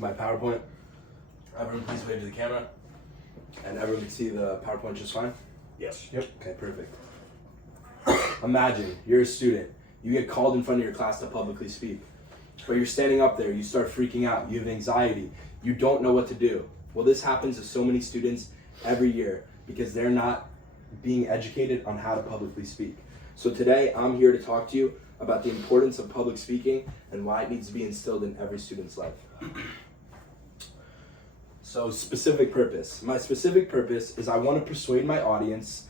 my PowerPoint. Everyone please wave to the camera. And everyone can see the PowerPoint just fine? Yes. Yep. Okay, perfect. Imagine you're a student. You get called in front of your class to publicly speak. But you're standing up there, you start freaking out, you have anxiety, you don't know what to do. Well, this happens to so many students every year because they're not being educated on how to publicly speak. So today, I'm here to talk to you about the importance of public speaking and why it needs to be instilled in every student's life. So, specific purpose. My specific purpose is I want to persuade my audience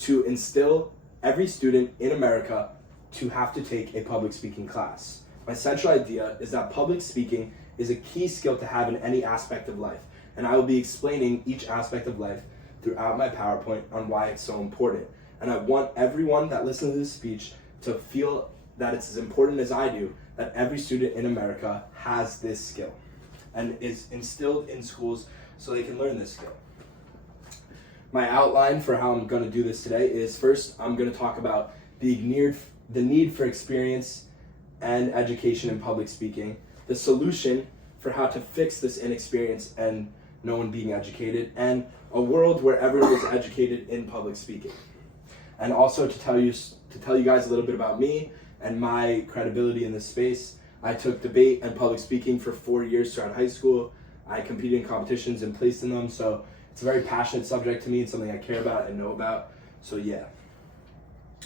to instill every student in America to have to take a public speaking class. My central idea is that public speaking is a key skill to have in any aspect of life, and I will be explaining each aspect of life throughout my PowerPoint on why it's so important. And I want everyone that listens to this speech to feel that it's as important as I do that every student in America has this skill and is instilled in schools so they can learn this skill. My outline for how I'm going to do this today is first, I'm going to talk about the need for experience and education in public speaking, the solution for how to fix this inexperience and no one being educated, and a world where everyone is educated in public speaking. And also to tell you guys a little bit about me and my credibility in this space. I took debate and public speaking for 4 years throughout high school. I competed in competitions and placed in them, so it's a very passionate subject to me and something I care about and know about, so yeah.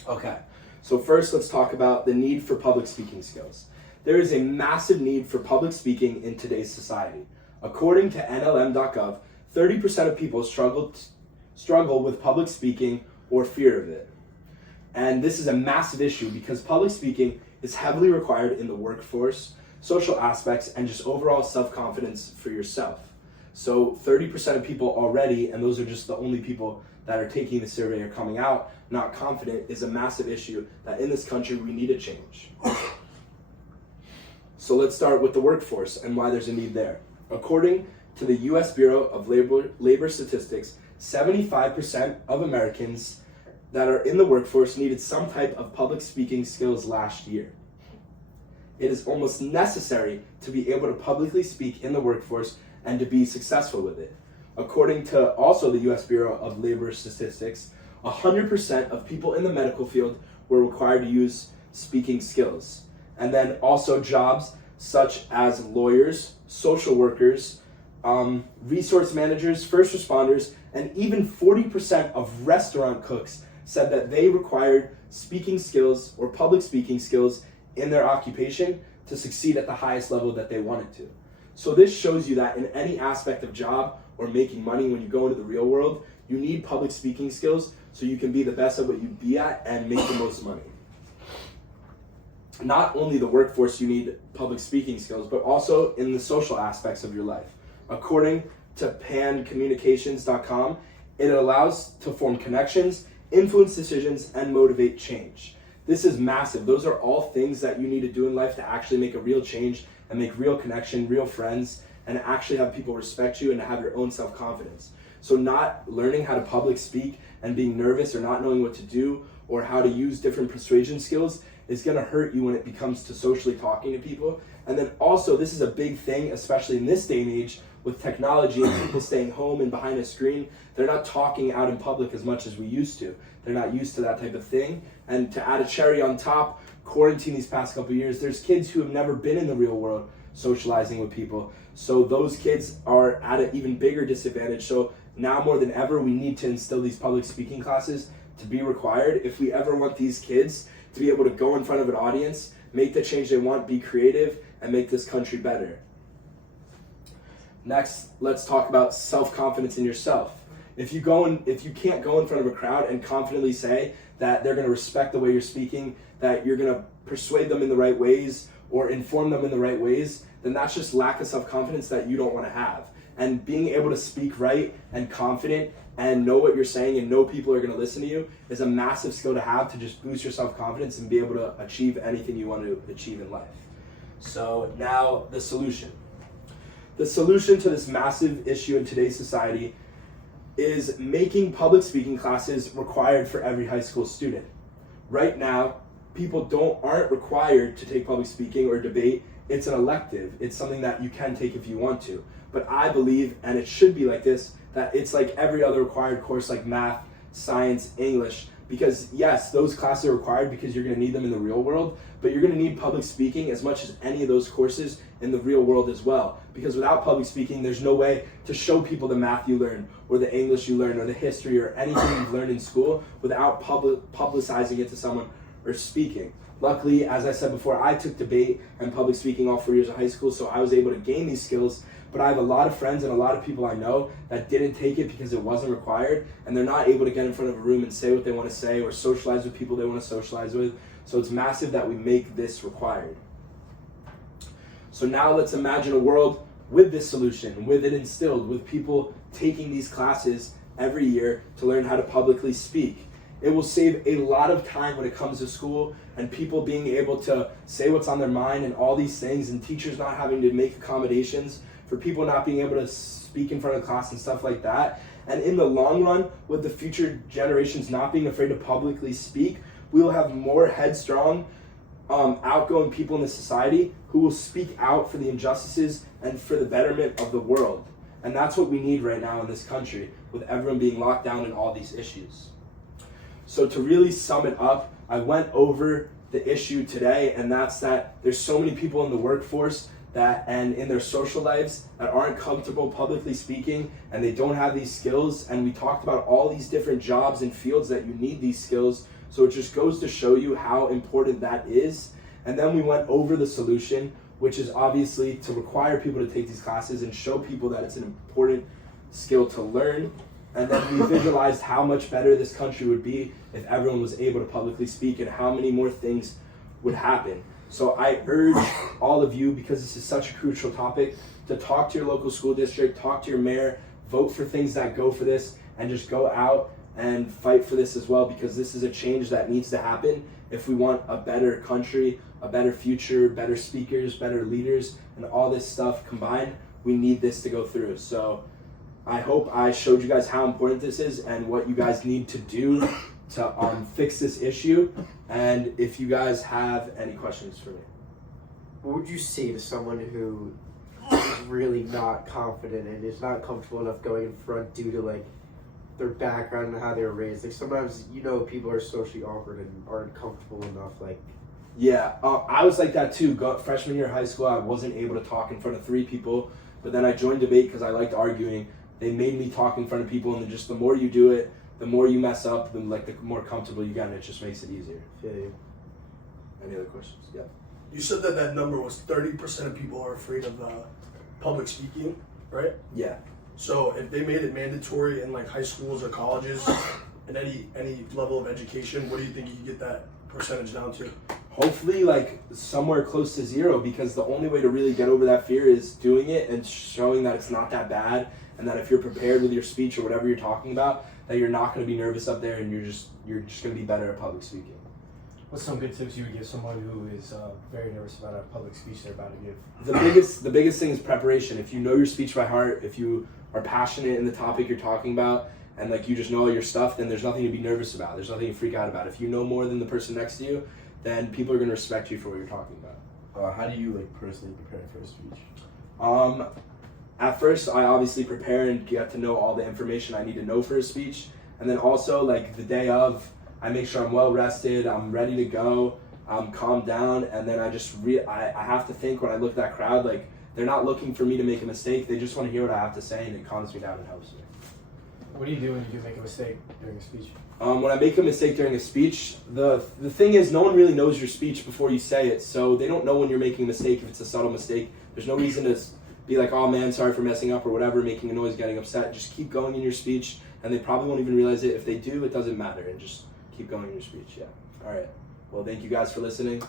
Okay, so first let's talk about the need for public speaking skills. There is a massive need for public speaking in today's society. According to NLM.gov, 30% of people struggle with public speaking or fear of it. And this is a massive issue because public speaking is heavily required in the workforce, social aspects, and just overall self-confidence for yourself. So 30% of people already, and those are just the only people that are taking the survey, are coming out not confident, is a massive issue that in this country we need to change. So let's start with the workforce and why there's a need there. According to the U.S. Bureau of Labor Statistics, 75% of Americans that are in the workforce needed some type of public speaking skills last year. It is almost necessary to be able to publicly speak in the workforce and to be successful with it. According to also the U.S. Bureau of Labor Statistics, 100% of people in the medical field were required to use speaking skills. And then also jobs such as lawyers, social workers, resource managers, first responders, and even 40% of restaurant cooks said that they required speaking skills or public speaking skills in their occupation to succeed at the highest level that they wanted to. So this shows you that in any aspect of job or making money when you go into the real world, you need public speaking skills so you can be the best at what you be at and make the most money. Not only the workforce you need public speaking skills, but also in the social aspects of your life. According to pancommunications.com, it allows to form connections, influence decisions, and motivate change. This is massive. Those are all things that you need to do in life to actually make a real change and make real connection, real friends, and actually have people respect you and to have your own self-confidence. So not learning how to public speak and being nervous or not knowing what to do or how to use different persuasion skills is going to hurt you when it comes to socially talking to people. And then also, this is a big thing, especially in this day and age, with technology and people staying home and behind a screen. They're not talking out in public as much as we used to. They're not used to that type of thing. And to add a cherry on top, quarantine these past couple of years, there's kids who have never been in the real world socializing with people. So those kids are at an even bigger disadvantage. So now more than ever, we need to instill these public speaking classes to be required if we ever want these kids to be able to go in front of an audience, make the change they want, be creative, and make this country better. Next, let's talk about self-confidence in yourself. If you can't go in front of a crowd and confidently say that they're going to respect the way you're speaking, that you're going to persuade them in the right ways or inform them in the right ways, then that's just lack of self-confidence that you don't want to have. And being able to speak right and confident and know what you're saying and know people are going to listen to you is a massive skill to have to just boost your self-confidence and be able to achieve anything you want to achieve in life. So now the solution. The solution to this massive issue in today's society is making public speaking classes required for every high school student. Right now, people aren't required to take public speaking or debate it's an elective. It's something that you can take if you want to. But I believe, and it should be like this, that it's like every other required course like math, science, English, because yes, those classes are required because you're going to need them in the real world, but you're going to need public speaking as much as any of those courses in the real world as well. Because without public speaking, there's no way to show people the math you learn, or the English you learn, or the history, or anything you've learned in school without publicizing it to someone or speaking. Luckily, as I said before, I took debate and public speaking all 4 years of high school, so I was able to gain these skills. But I have a lot of friends and a lot of people I know that didn't take it because it wasn't required, and they're not able to get in front of a room and say what they want to say or socialize with people they want to socialize with. So it's massive that we make this required. So now let's imagine a world with this solution, with it instilled, with people taking these classes every year to learn how to publicly speak. It will save a lot of time when it comes to school and people being able to say what's on their mind and all these things, and teachers not having to make accommodations for people not being able to speak in front of class and stuff like that. And in the long run, with the future generations not being afraid to publicly speak, we will have more headstrong, outgoing people in the society who will speak out for the injustices and for the betterment of the world. And that's what we need right now in this country, with everyone being locked down and all these issues. So to really sum it up, I went over the issue today, and that's that there's so many people in the workforce that and in their social lives that aren't comfortable publicly speaking, and they don't have these skills. And we talked about all these different jobs and fields that you need these skills. So it just goes to show you how important that is. And then we went over the solution, which is obviously to require people to take these classes and show people that it's an important skill to learn. And then we visualized how much better this country would be if everyone was able to publicly speak, and how many more things would happen. So I urge all of you, because this is such a crucial topic, to talk to your local school district, talk to your mayor, vote for things that go for this, and just go out and fight for this as well, because this is a change that needs to happen if we want a better country, a better future, better speakers, better leaders, and all this stuff combined. We need this to go through. So I hope I showed you guys how important this is and what you guys need to do to fix this issue. And if you guys have any questions for me. What would you say to someone who is really not confident and is not comfortable enough going in front due to like their background and how they were raised? Like sometimes, people are socially awkward and aren't comfortable enough. Like, yeah, I was like that too. Freshman year of high school, I wasn't able to talk in front of 3 people, but then I joined debate because I liked arguing. They made me talk in front of people, and then just the more you do it, the more you mess up, the more comfortable you get, and it just makes it easier. Yeah. Any other questions? Yeah. You said that number was 30% of people are afraid of public speaking, right? Yeah. So if they made it mandatory in like high schools or colleges and any level of education, what do you think you could get that percentage down to? Hopefully like somewhere close to 0, because the only way to really get over that fear is doing it and showing that it's not that bad, and that if you're prepared with your speech or whatever you're talking about, that you're not going to be nervous up there, and you're just going to be better at public speaking. What's some good tips you would give someone who is very nervous about a public speech they're about to give? The biggest thing is preparation. If you know your speech by heart, if you are passionate in the topic you're talking about, and like you just know all your stuff, then there's nothing to be nervous about. There's nothing to freak out about. If you know more than the person next to you, then people are going to respect you for what you're talking about. How do you personally prepare for a speech? At first, I obviously prepare and get to know all the information I need to know for a speech. And then also, like the day of, I make sure I'm well rested, I'm ready to go, I'm calmed down, and then I just I have to think when I look at that crowd, like they're not looking for me to make a mistake, they just want to hear what I have to say, and it calms me down and helps me. What do you do when you do make a mistake during a speech? When I make a mistake during a speech, the thing is, no one really knows your speech before you say it, so they don't know when you're making a mistake if it's a subtle mistake. There's no reason to be like, oh man, sorry for messing up or whatever, making a noise, getting upset. Just keep going in your speech, and they probably won't even realize it. If they do, it doesn't matter, and just keep going in your speech. Yeah. All right. Well, thank you guys for listening.